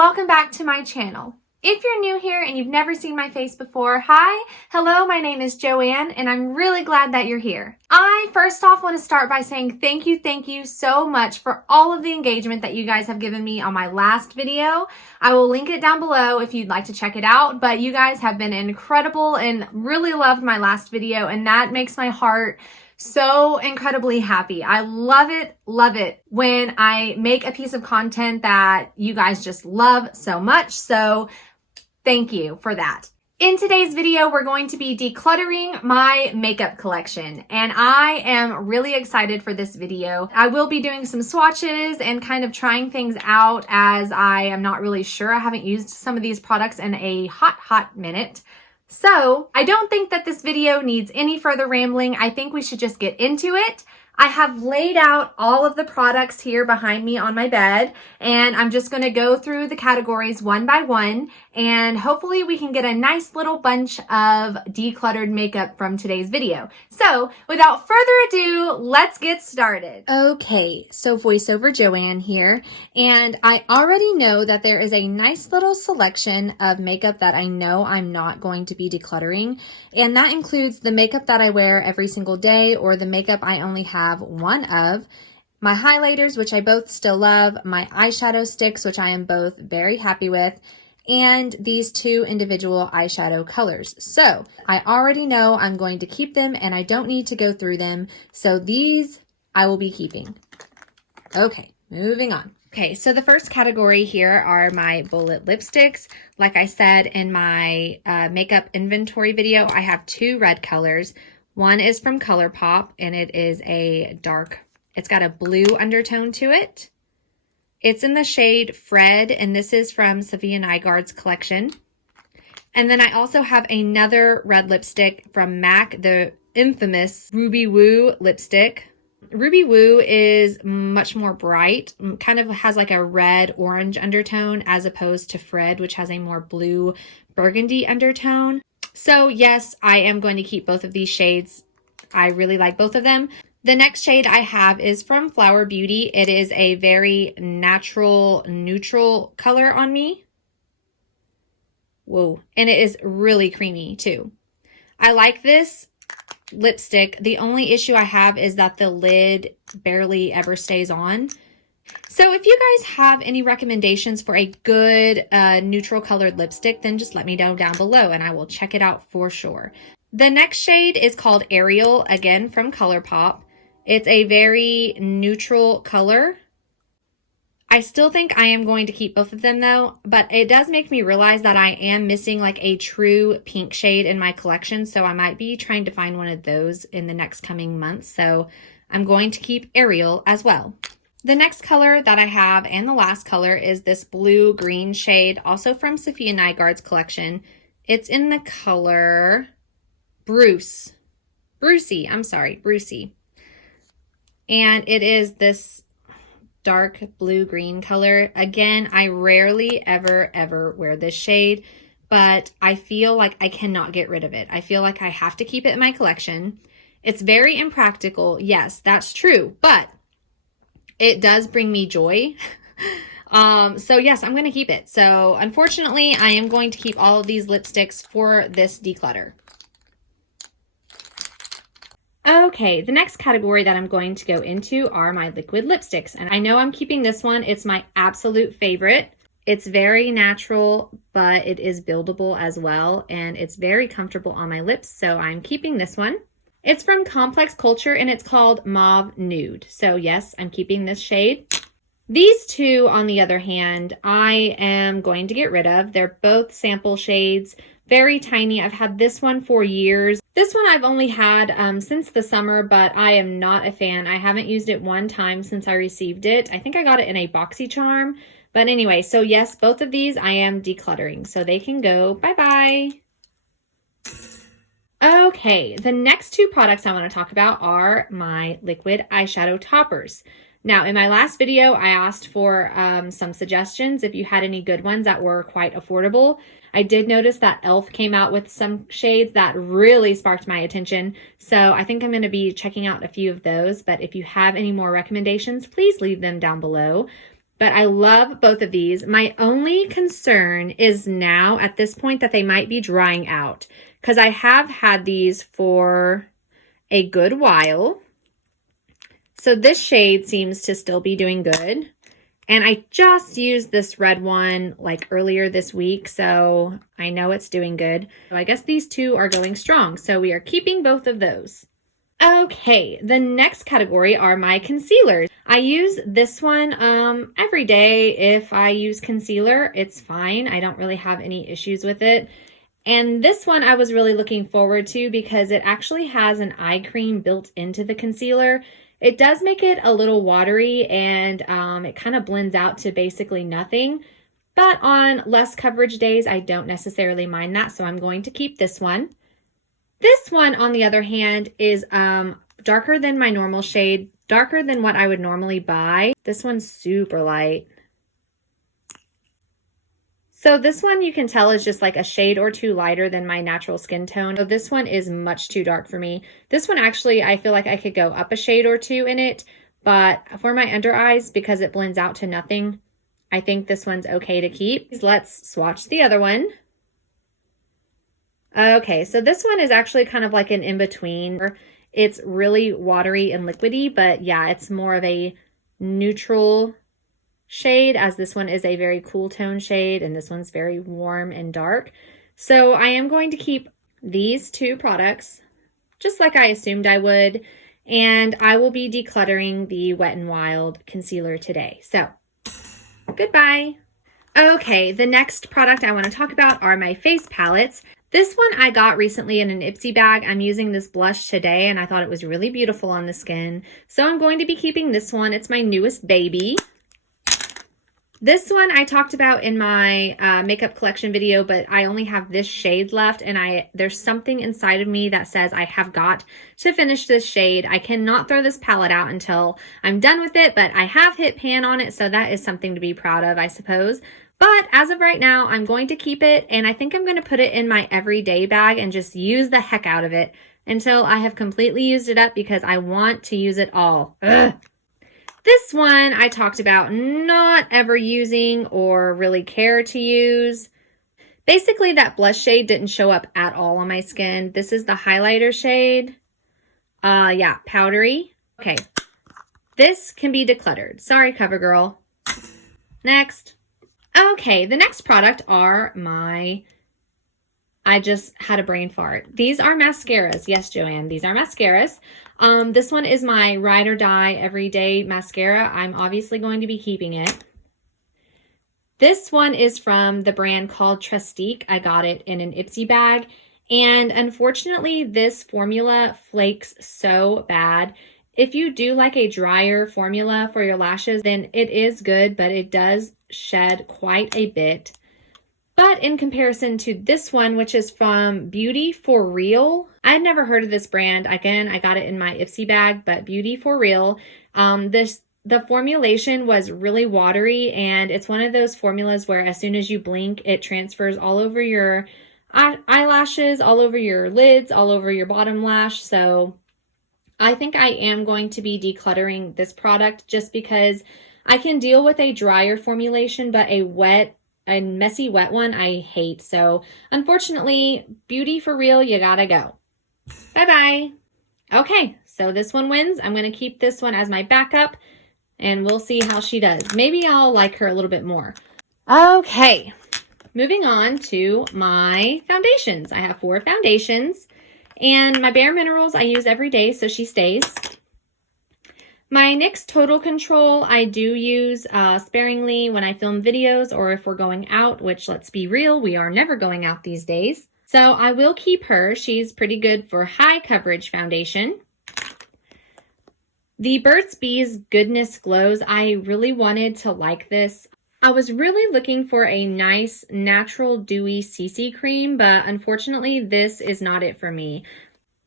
welcome back to my channel. If you're new here and you've never seen my face before, hi, hello, my name is Joanne and I'm really glad that you're here. I first off want to start by saying thank you so much for all of the engagement that you guys have given me on my last video. I will link it down below if you'd like to check it out, but you guys have been incredible and really loved my last video, and that makes my heart so incredibly happy. I love it when I make a piece of content that you guys just love so much. So thank you for that. In today's video, we're going to be decluttering my makeup collection, and I am really excited for this video. I will be doing some swatches and kind of trying things out as I am not really sure. I haven't used some of these products in a hot minute. So I don't think that this video needs any further rambling. I think we should just get into it. I have laid out all of the products here behind me on my bed, and I'm just going to go through the categories one by one, and hopefully we can get a nice little bunch of decluttered makeup from today's video. So without further ado, let's get started. Okay, so voiceover Joanne here, and I already know that there is a nice little selection of makeup that I know I'm not going to be decluttering, and that includes the makeup that I wear every single day or the makeup I only have one of, my highlighters, which I both still love, my eyeshadow sticks, which I am both very happy with, and these two individual eyeshadow colors. So I already know I'm going to keep them and I don't need to go through them. So these I will be keeping. Okay, moving on. Okay, so the first category here are my bullet lipsticks. Like I said in my makeup inventory video, I have two red colors. One is from ColourPop, and it is a dark, it's got a blue undertone to it. It's in the shade Fred, and this is from Safiya Nygaard's collection. And then I also have another red lipstick from MAC, the infamous Ruby Woo lipstick. Ruby Woo is much more bright, kind of has like a red-orange undertone as opposed to Fred, which has a more blue burgundy undertone. So yes, I am going to keep both of these shades. I really like both of them. The next shade I have is from Flower Beauty. It is a very natural, neutral color on me. Whoa, and it is really creamy too. I like this lipstick. The only issue I have is that the lid barely ever stays on. So if you guys have any recommendations for a good neutral colored lipstick, then just let me know down below and I will check it out for sure. The next shade is called Ariel, again from ColourPop. It's a very neutral color. I still think I am going to keep both of them though, but it does make me realize that I am missing like a true pink shade in my collection, so I might be trying to find one of those in the next coming months. So I'm going to keep Ariel as well. The next color that I have, and the last color, is this blue-green shade, also from Safiya Nygaard's collection. It's in the color Brucey. And it is this dark blue-green color. Again, I rarely ever wear this shade, but I feel like I cannot get rid of it. I feel like I have to keep it in my collection. It's very impractical. Yes, that's true, but it does bring me joy. So yes, I'm going to keep it. So unfortunately, I am going to keep all of these lipsticks for this declutter. Okay, the next category that I'm going to go into are my liquid lipsticks. And I know I'm keeping this one. It's my absolute favorite. It's very natural, but it is buildable as well. And it's very comfortable on my lips. So I'm keeping this one. It's from Complex Culture and it's called Mauve Nude. So yes, I'm keeping this shade. These two, on the other hand, I am going to get rid of. They're both sample shades, very tiny. I've had this one for years. This one I've only had since the summer, but I am not a fan. I haven't used it one time since I received it. I think I got it in a BoxyCharm. But anyway, so yes, both of these I am decluttering. So they can go bye-bye. Okay, the next two products I want to talk about are my liquid eyeshadow toppers. Now, in my last video, I asked for some suggestions if you had any good ones that were quite affordable. I did notice that e.l.f. came out with some shades that really sparked my attention, so I think I'm going to be checking out a few of those, but if you have any more recommendations, please leave them down below. But I love both of these. My only concern is now at this point that they might be drying out, because I have had these for a good while. So this shade seems to still be doing good. And I just used this red one like earlier this week, so I know it's doing good. So I guess these two are going strong. So we are keeping both of those. Okay, the next category are my concealers. I use this one every day. If I use concealer, it's fine. I don't really have any issues with it. And this one I was really looking forward to because it actually has an eye cream built into the concealer. It does make it a little watery and it kind of blends out to basically nothing. But on less coverage days, I don't necessarily mind that, so I'm going to keep this one. This one, on the other hand, is darker than my normal shade, darker than what I would normally buy. This one's super light. So this one you can tell is just like a shade or two lighter than my natural skin tone. So this one is much too dark for me. This one actually, I feel like I could go up a shade or two in it, but for my under eyes, because it blends out to nothing, I think this one's okay to keep. Let's swatch the other one. Okay, so this one is actually kind of like an in-between. It's really watery and liquidy, but yeah, it's more of a neutral shade, as this one is a very cool tone shade and this one's very warm and dark. So I am going to keep these two products just like I assumed I would, and I will be decluttering the Wet n Wild concealer today. So goodbye. Okay, the next product I want to talk about are my face palettes. This one I got recently in an Ipsy bag. I'm using this blush today and I thought it was really beautiful on the skin. So I'm going to be keeping this one. It's my newest baby. This one I talked about in my makeup collection video, but I only have this shade left, and there's something inside of me that says I have got to finish this shade. I cannot throw this palette out until I'm done with it, but I have hit pan on it, so that is something to be proud of, I suppose. But as of right now, I'm going to keep it, and I think I'm going to put it in my everyday bag and just use the heck out of it until I have completely used it up, because I want to use it all. Ugh. This one I talked about not ever using or really care to use. Basically, that blush shade didn't show up at all on my skin. This is the highlighter shade. Yeah, powdery. Okay, this can be decluttered. Sorry, CoverGirl. Next. Okay, the next product are my... I just had a brain fart. These are mascaras. Yes, Joanne, these are mascaras. This one is my Ride or Die Everyday Mascara. I'm obviously going to be keeping it. This one is from the brand called Trustique. I got it in an Ipsy bag. And unfortunately, this formula flakes so bad. If you do like a drier formula for your lashes, then it is good, but it does shed quite a bit. But in comparison to this one, which is from Beauty for Real, I had never heard of this brand. Again, I got it in my Ipsy bag, but Beauty for Real. The formulation was really watery, and it's one of those formulas where as soon as you blink, it transfers all over your eyelashes, all over your lids, all over your bottom lash. So I think I am going to be decluttering this product just because I can deal with a drier formulation, but a messy wet one I hate. So unfortunately, Beauty for Real, you gotta go. Bye-bye. Okay, so this one wins. I'm gonna keep this one as my backup and we'll see how she does. Maybe I'll like her a little bit more. Okay, moving on to my foundations. I have 4 foundations, and my Bare Minerals I use every day, so she stays. My NYX Total Control I do use sparingly when I film videos or if we're going out, which, let's be real, we are never going out these days. So I will keep her. She's pretty good for high coverage foundation. The Burt's Bees Goodness Glows, I really wanted to like this. I was really looking for a nice natural dewy CC cream, but unfortunately this is not it for me.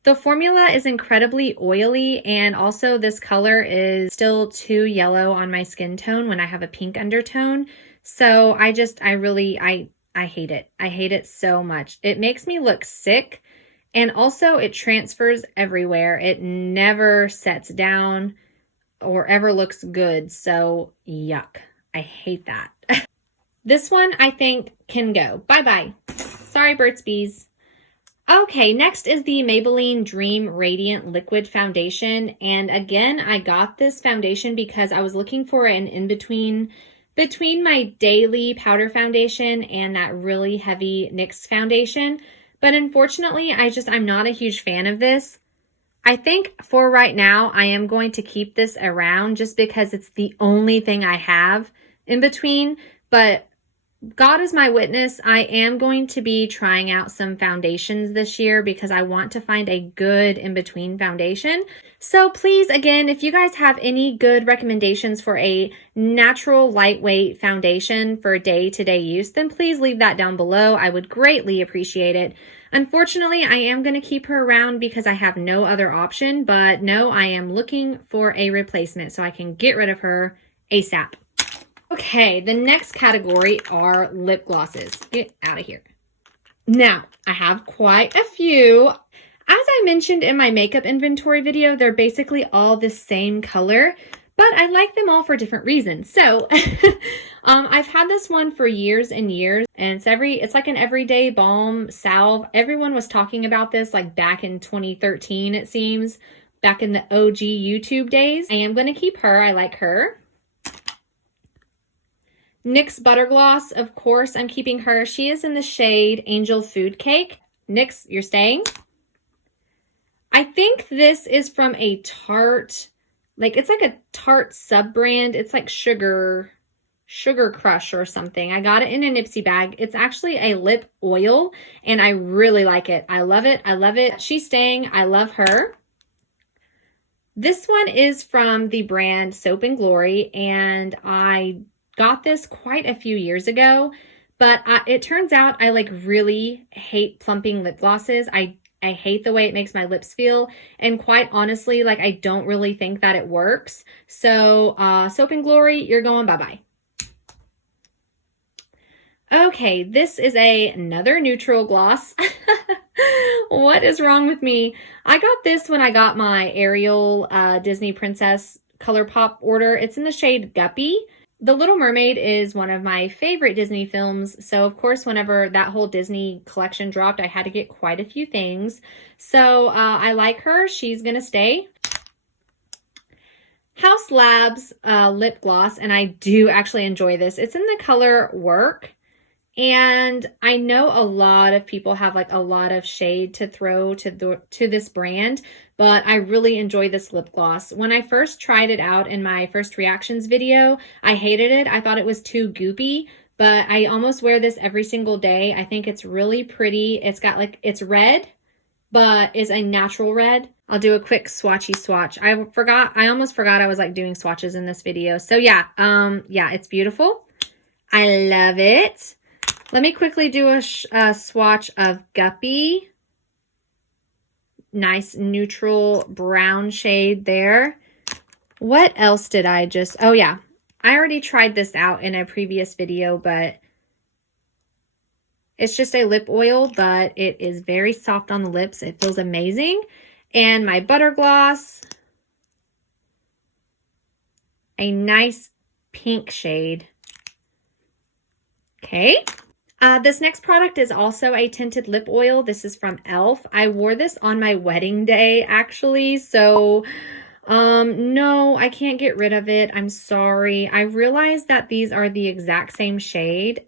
The formula is incredibly oily, and also this color is still too yellow on my skin tone when I have a pink undertone. So I hate it. I hate it so much. It makes me look sick, and also it transfers everywhere. It never sets down or ever looks good. So yuck. I hate that. This one I think can go. Bye-bye. Sorry, Burt's Bees. Okay, next is the Maybelline Dream Radiant Liquid Foundation. And again, I got this foundation because I was looking for an in-between between my daily powder foundation and that really heavy NYX foundation. But unfortunately, I'm not a huge fan of this. I think for right now, I am going to keep this around just because it's the only thing I have in between. But God is my witness, I am going to be trying out some foundations this year because I want to find a good in-between foundation. So please, again, if you guys have any good recommendations for a natural lightweight foundation for day-to-day use, then please leave that down below. I would greatly appreciate it. Unfortunately, I am going to keep her around because I have no other option, but no, I am looking for a replacement so I can get rid of her ASAP. Okay, the next category are lip glosses. Get out of here. Now, I have quite a few. As I mentioned in my makeup inventory video, they're basically all the same color, but I like them all for different reasons. So, I've had this one for years and years, and it's like an everyday balm salve. Everyone was talking about this like back in 2013, it seems, back in the OG YouTube days. I am going to keep her. I like her. NYX Butter Gloss, of course, I'm keeping her. She is in the shade Angel Food Cake. NYX, you're staying. I think this is from a Tarte, it's like a Tarte sub-brand. It's like Sugar Crush or something. I got it in a Nipsey bag. It's actually a lip oil, and I really like it. I love it. I love it. She's staying. I love her. This one is from the brand Soap and Glory, and I got this quite a few years ago, but it turns out I really hate plumping lip glosses. I hate the way it makes my lips feel, and quite honestly, I don't really think that it works. So Soap and Glory, you're going bye-bye. Okay, this is another neutral gloss. What is wrong with me? I got this when I got my Ariel Disney Princess ColourPop order. It's in the shade Guppy. The Little Mermaid is one of my favorite Disney films, so of course whenever that whole Disney collection dropped, I had to get quite a few things. So I like her. She's gonna stay. Haus Labs lip gloss, and I do actually enjoy this. It's in the color Work, and I know a lot of people have a lot of shade to throw to this brand, but I really enjoy this lip gloss. When I first tried it out in my first reactions video, I hated it. I thought it was too goopy, but I almost wear this every single day. I think it's really pretty. It's got it's red, but is a natural red. I'll do a quick swatchy swatch. I almost forgot I was doing swatches in this video. So yeah, it's beautiful. I love it. Let me quickly do a swatch of Guppy. Nice neutral brown shade there. What else did I just... Oh, yeah. I already tried this out in a previous video, but it's just a lip oil, but it is very soft on the lips. It feels amazing. And my Butter Gloss. A nice pink shade. Okay. This next product is also a tinted lip oil. This is from e.l.f. I wore this on my wedding day, actually. So, no, I can't get rid of it. I'm sorry. I realized that these are the exact same shade.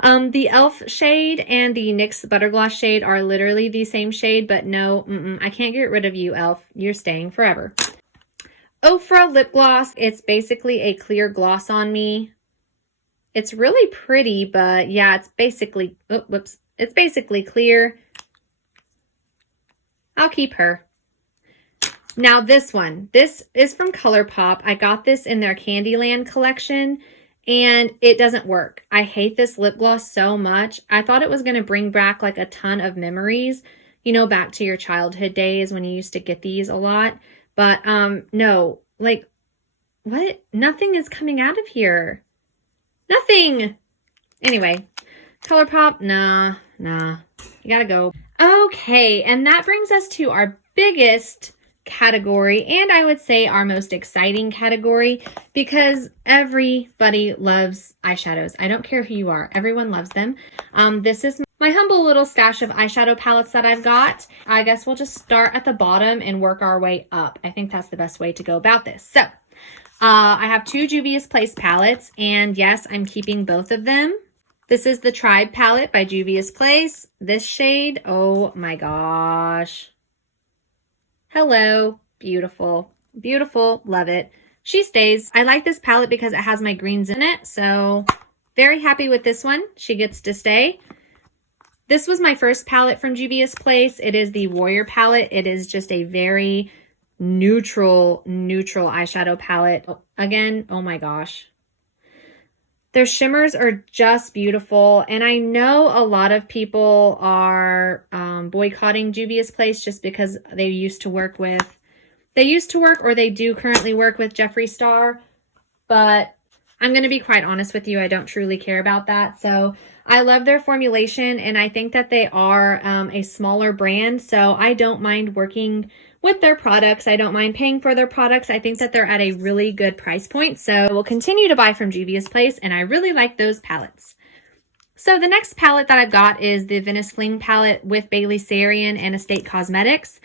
The e.l.f. shade and the NYX Butter Gloss shade are literally the same shade, but no, I can't get rid of you, e.l.f. You're staying forever. Ofra lip gloss. It's basically a clear gloss on me. It's really pretty, but yeah, it's basically, it's basically clear. I'll keep her. Now this one, this is from ColourPop. I got this in their Candyland collection, and it doesn't work. I hate this lip gloss so much. I thought it was going to bring back a ton of memories, back to your childhood days when you used to get these a lot. But no, what? Nothing is coming out of here. Nothing. Anyway, ColourPop, nah. You gotta go. Okay, and that brings us to our biggest category, and I would say our most exciting category, because everybody loves eyeshadows. I don't care who you are. Everyone loves them. This is my humble little stash of eyeshadow palettes that I've got. I guess we'll just start at the bottom and work our way up. I think that's the best way to go about this. So I have two Juvia's Place palettes, and yes, I'm keeping both of them. This is the Tribe palette by Juvia's Place. This shade, oh my gosh. Hello, beautiful, beautiful, love it. She stays. I like this palette because it has my greens in it, so very happy with this one. She gets to stay. This was my first palette from Juvia's Place. It is the Warrior palette. It is just a very neutral eyeshadow palette. Again, oh my gosh. Their shimmers are just beautiful, and I know a lot of people are boycotting Juvia's Place just because they used to work or they do currently work with Jeffree Star, but I'm going to be quite honest with you, I don't truly care about that. So I love their formulation, and I think that they are a smaller brand, so I don't mind working with their products. I don't mind paying for their products. I think that they're at a really good price point, so we'll continue to buy from Juvia's Place, and I really like those palettes. So the next palette that I've got is the Venice Fling palette with Bailey Sarian and Estate Cosmetics,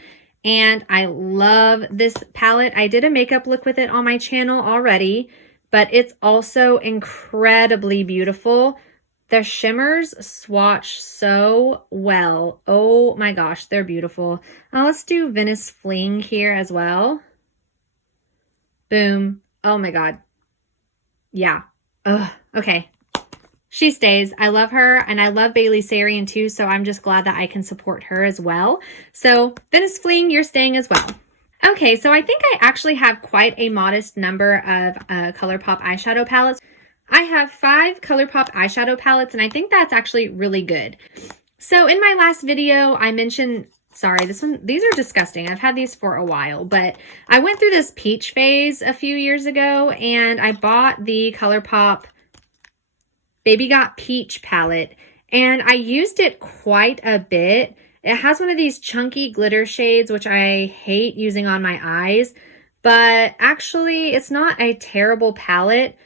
and I love this palette. I did a makeup look with it on my channel already, but it's also incredibly beautiful. Their shimmers swatch so well. Oh my gosh, they're beautiful. Let's do Venice Fling here as well. Boom. Oh my god. Yeah. Ugh. Okay. She stays. I love her, and I love Bailey Sarian too, so I'm just glad that I can support her as well. So Venice Fling, you're staying as well. Okay, so I think I actually have quite a modest number of ColourPop eyeshadow palettes. I have 5 ColourPop eyeshadow palettes, and I think that's actually really good. So in my last video, I mentioned, sorry, these are disgusting. I've had these for a while, but I went through this peach phase a few years ago, and I bought the ColourPop Baby Got Peach palette, and I used it quite a bit. It has one of these chunky glitter shades, which I hate using on my eyes, but actually it's not a terrible palette.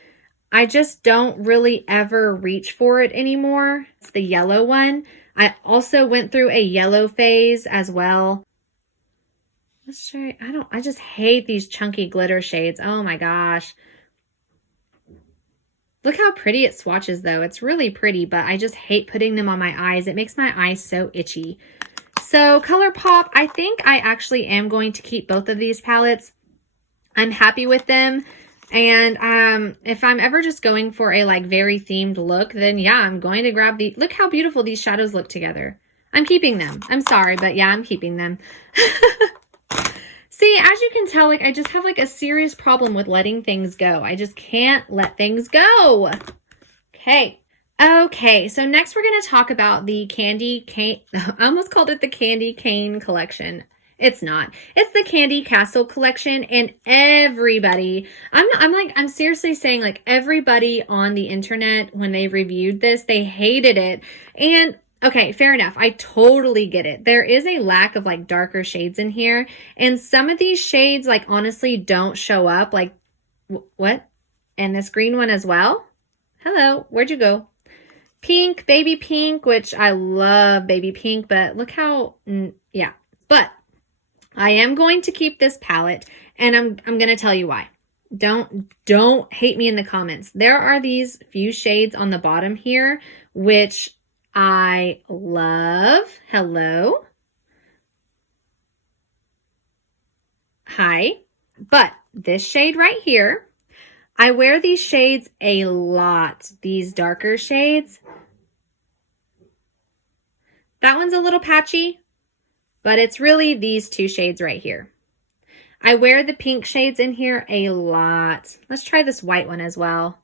I just don't really ever reach for it anymore. It's the yellow one. I also went through a yellow phase as well. Let's try, I just hate these chunky glitter shades. Oh my gosh. Look how pretty it swatches though. It's really pretty, but I just hate putting them on my eyes. It makes my eyes so itchy. So ColourPop, I think I actually am going to keep both of these palettes. I'm happy with them. And if I'm ever just going for a like very themed look, then yeah, I'm going to grab the, look how beautiful these shadows look together. I'm keeping them. I'm sorry, but yeah, I'm keeping them. See, as you can tell, like I just have like a serious problem with letting things go. I just can't let things go. Okay. Okay, so next we're going to talk about the Candy Cane, I almost called it the Candy Cane collection. It's not. It's the Candy Castle collection, and everybody, I'm seriously saying like everybody on the internet, when they reviewed this, they hated it. And okay, fair enough. I totally get it. There is a lack of like darker shades in here, and some of these shades like honestly don't show up. Like, what? And this green one as well? Hello, where'd you go? Pink, baby pink, which I love baby pink, but look how, yeah. But I am going to keep this palette, and I'm going to tell you why. Don't hate me in the comments. There are these few shades on the bottom here, which I love. Hello. Hi. But this shade right here, I wear these shades a lot, these darker shades. That one's a little patchy, but it's really these two shades right here. I wear the pink shades in here a lot. Let's try this white one as well.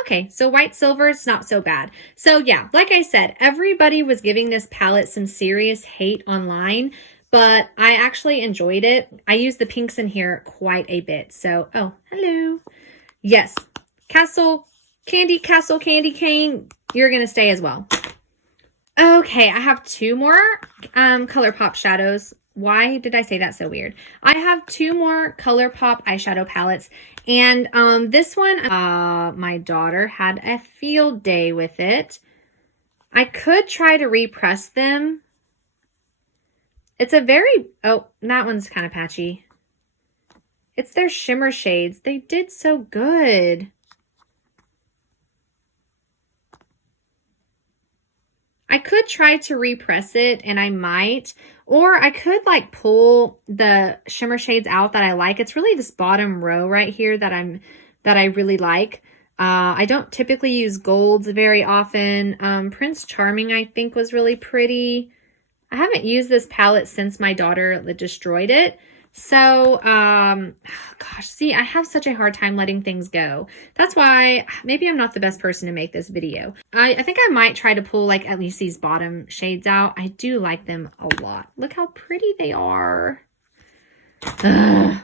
Okay, so white silver is not so bad. So yeah, like I said, everybody was giving this palette some serious hate online, but I actually enjoyed it. I use the pinks in here quite a bit. So, oh, hello. Yes, Castle Candy Cane, you're going to stay as well. Okay, I have 2 more ColourPop shadows. Why did I say that so weird? I have 2 more ColourPop eyeshadow palettes. And this one, my daughter had a field day with it. I could try to repress them. It's a very, oh, that one's kind of patchy. It's their shimmer shades. They did so good. I could try to repress it, and I might, or I could like pull the shimmer shades out that I like. It's really this bottom row right here that I really like. I don't typically use golds very often. Prince Charming, I think, was really pretty. I haven't used this palette since my daughter destroyed it. So, gosh, see, I have such a hard time letting things go. That's why maybe I'm not the best person to make this video. I think I might try to pull like at least these bottom shades out. I do like them a lot. Look how pretty they are. Ugh.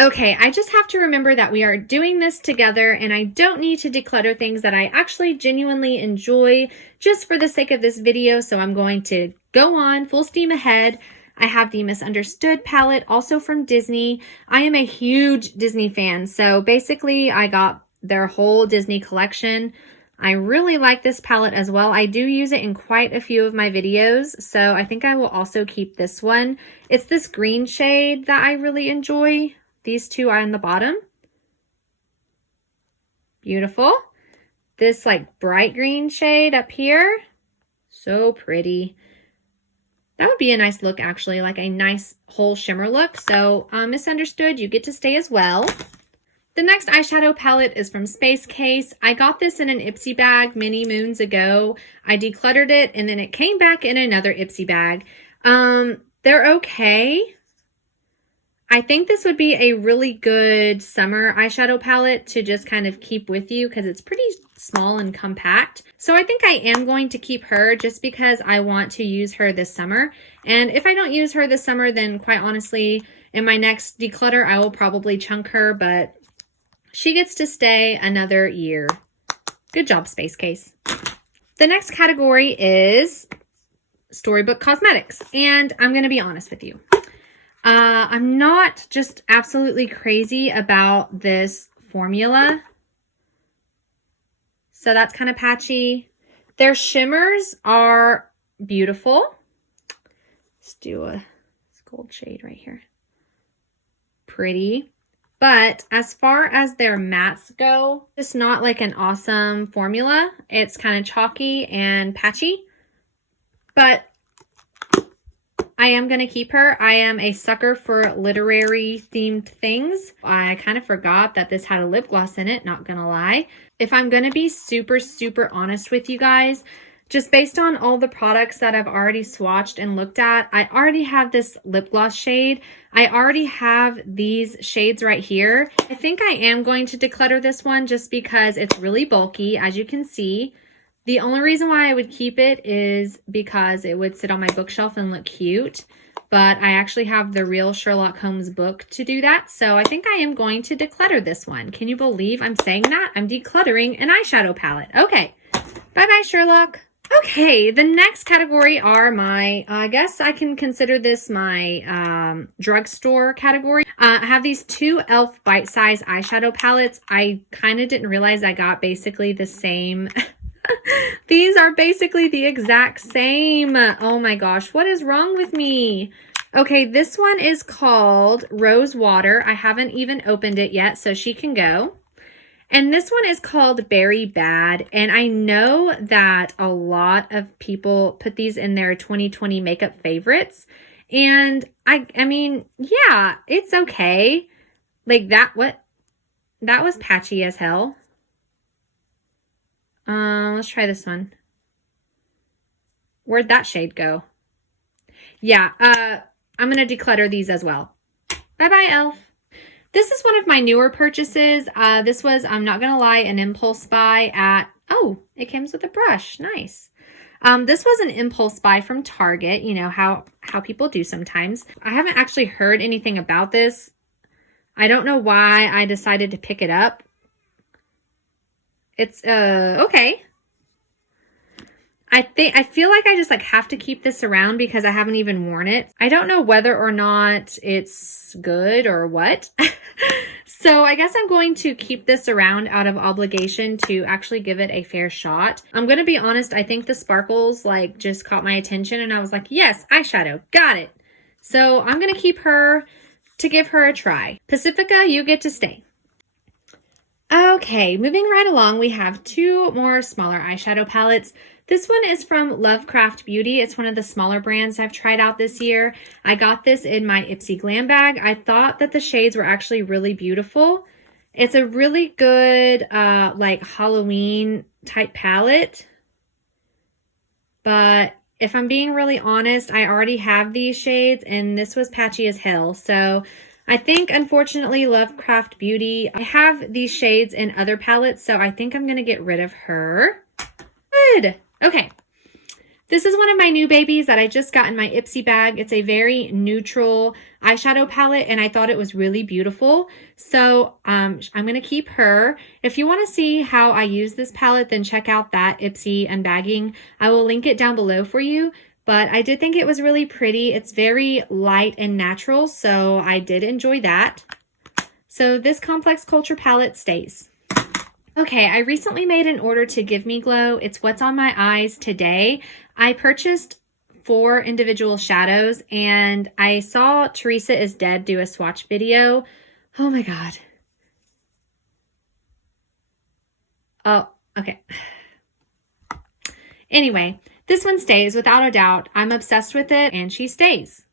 Okay, I just have to remember that we are doing this together and I don't need to declutter things that I actually genuinely enjoy just for the sake of this video. So I'm going to go on full steam ahead. I have the Misunderstood palette, also from Disney. I am a huge Disney fan, so basically I got their whole Disney collection. I really like this palette as well. I do use it in quite a few of my videos, so I think I will also keep this one. It's this green shade that I really enjoy. These 2 are on the bottom. Beautiful. This like bright green shade up here. So pretty. That would be a nice look, actually, like a nice whole shimmer look. So Misunderstood, you get to stay as well. The next eyeshadow palette is from Space Case. I got this in an Ipsy bag many moons ago. I decluttered it and then it came back in another Ipsy bag. They're okay. I think this would be a really good summer eyeshadow palette to just kind of keep with you because it's pretty small and compact. So I think I am going to keep her just because I want to use her this summer. And if I don't use her this summer, then quite honestly, in my next declutter, I will probably chunk her, but she gets to stay another year. Good job, Space Case. The next category is Storybook Cosmetics. And I'm going to be honest with you. I'm not just absolutely crazy about this formula. So that's kind of patchy. Their shimmers are beautiful. Let's do a gold shade right here. Pretty. But as far as their mattes go, it's not like an awesome formula. It's kind of chalky and patchy. But I am going to keep her. I am a sucker for literary themed things. I kind of forgot that this had a lip gloss in it, not going to lie. If I'm going to be super, super honest with you guys, just based on all the products that I've already swatched and looked at, I already have this lip gloss shade. I already have these shades right here. I think I am going to declutter this one just because it's really bulky, as you can see. The only reason why I would keep it is because it would sit on my bookshelf and look cute. But I actually have the real Sherlock Holmes book to do that. So I think I am going to declutter this one. Can you believe I'm saying that? I'm decluttering an eyeshadow palette. Okay. Bye-bye, Sherlock. Okay, the next category are my, I guess I can consider this my drugstore category. I have these 2 e.l.f. bite-size eyeshadow palettes. I kind of didn't realize I got basically the same... These are basically the exact same. Oh my gosh, what is wrong with me? Okay, this one is called Rose Water. I haven't even opened it yet, so she can go. And this one is called Berry Bad. And I know that a lot of people put these in their 2020 makeup favorites. And I mean, yeah, it's okay. Like that was patchy as hell. Let's try this one. Where'd that shade go? Yeah, I'm going to declutter these as well. Bye-bye, e.l.f. This is one of my newer purchases. This was, I'm not going to lie, an impulse buy at, oh, it comes with a brush. Nice. This was an impulse buy from Target. You know how people do sometimes. I haven't actually heard anything about this. I don't know why I decided to pick it up. It's, okay. I feel like I just like have to keep this around because I haven't even worn it. I don't know whether or not it's good or what. So I guess I'm going to keep this around out of obligation to actually give it a fair shot. I'm going to be honest, I think the sparkles like just caught my attention and I was like, yes, eyeshadow, got it. So I'm going to keep her to give her a try. Pacifica, you get to stay. Okay, moving right along, we have two more smaller eyeshadow palettes. This one is from Lovecraft Beauty. It's one of the smaller brands I've tried out this year. I got this in my Ipsy Glam bag. I thought that the shades were actually really beautiful. It's a really good like Halloween type palette. But if I'm being really honest, I already have these shades and this was patchy as hell. So I think, unfortunately, Lovecraft Beauty, I have these shades in other palettes, so I think I'm going to get rid of her. Good. Okay. This is one of my new babies that I just got in my Ipsy bag. It's a very neutral eyeshadow palette, and I thought it was really beautiful. So I'm going to keep her. If you want to see how I use this palette, then check out that Ipsy unbagging. I will link it down below for you. But I did think it was really pretty. It's very light and natural, so I did enjoy that. So this Complex Culture palette stays. Okay, I recently made an order to Give Me Glow. It's what's on my eyes today. I purchased 4 individual shadows, and I saw Teresa is Dead do a swatch video. Oh my God. Oh, okay. Anyway. This one stays without a doubt. I'm obsessed with it and she stays.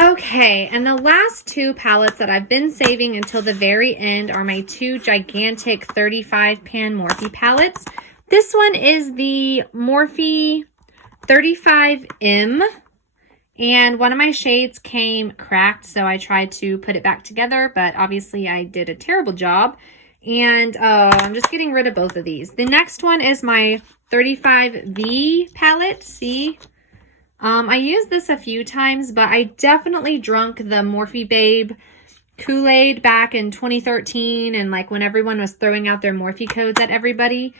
Okay, and the last 2 palettes that I've been saving until the very end are my 2 gigantic 35 pan Morphe palettes. This one is the Morphe 35M, and one of my shades came cracked, so I tried to put it back together, but obviously I did a terrible job. And I'm just getting rid of both of these. The next one is my 35V palette. See? I used this a few times, but I definitely drunk the Morphe Babe Kool-Aid back in 2013 and like when everyone was throwing out their Morphe codes at everybody.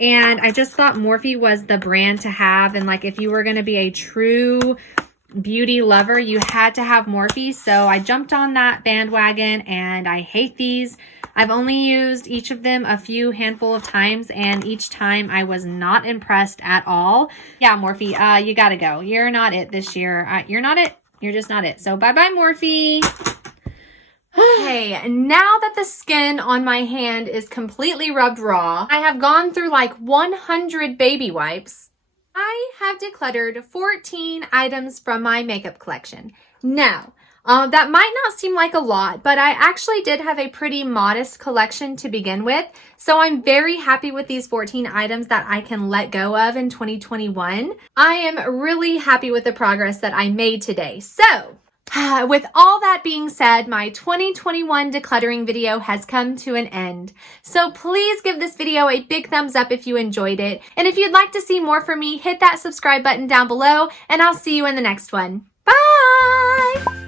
And I just thought Morphe was the brand to have. And like if you were going to be a true beauty lover, you had to have Morphe. So I jumped on that bandwagon and I hate these. I've only used each of them a few handful of times, and each time I was not impressed at all. Yeah, Morphe, you gotta go. You're not it this year. You're not it. You're just not it. So bye-bye, Morphe. Okay, now that the skin on my hand is completely rubbed raw, I have gone through like 100 baby wipes. I have decluttered 14 items from my makeup collection. Now, that might not seem like a lot, but I actually did have a pretty modest collection to begin with. So I'm very happy with these 14 items that I can let go of in 2021. I am really happy with the progress that I made today. So with all that being said, my 2021 decluttering video has come to an end. So please give this video a big thumbs up if you enjoyed it. And if you'd like to see more from me, hit that subscribe button down below, and I'll see you in the next one. Bye!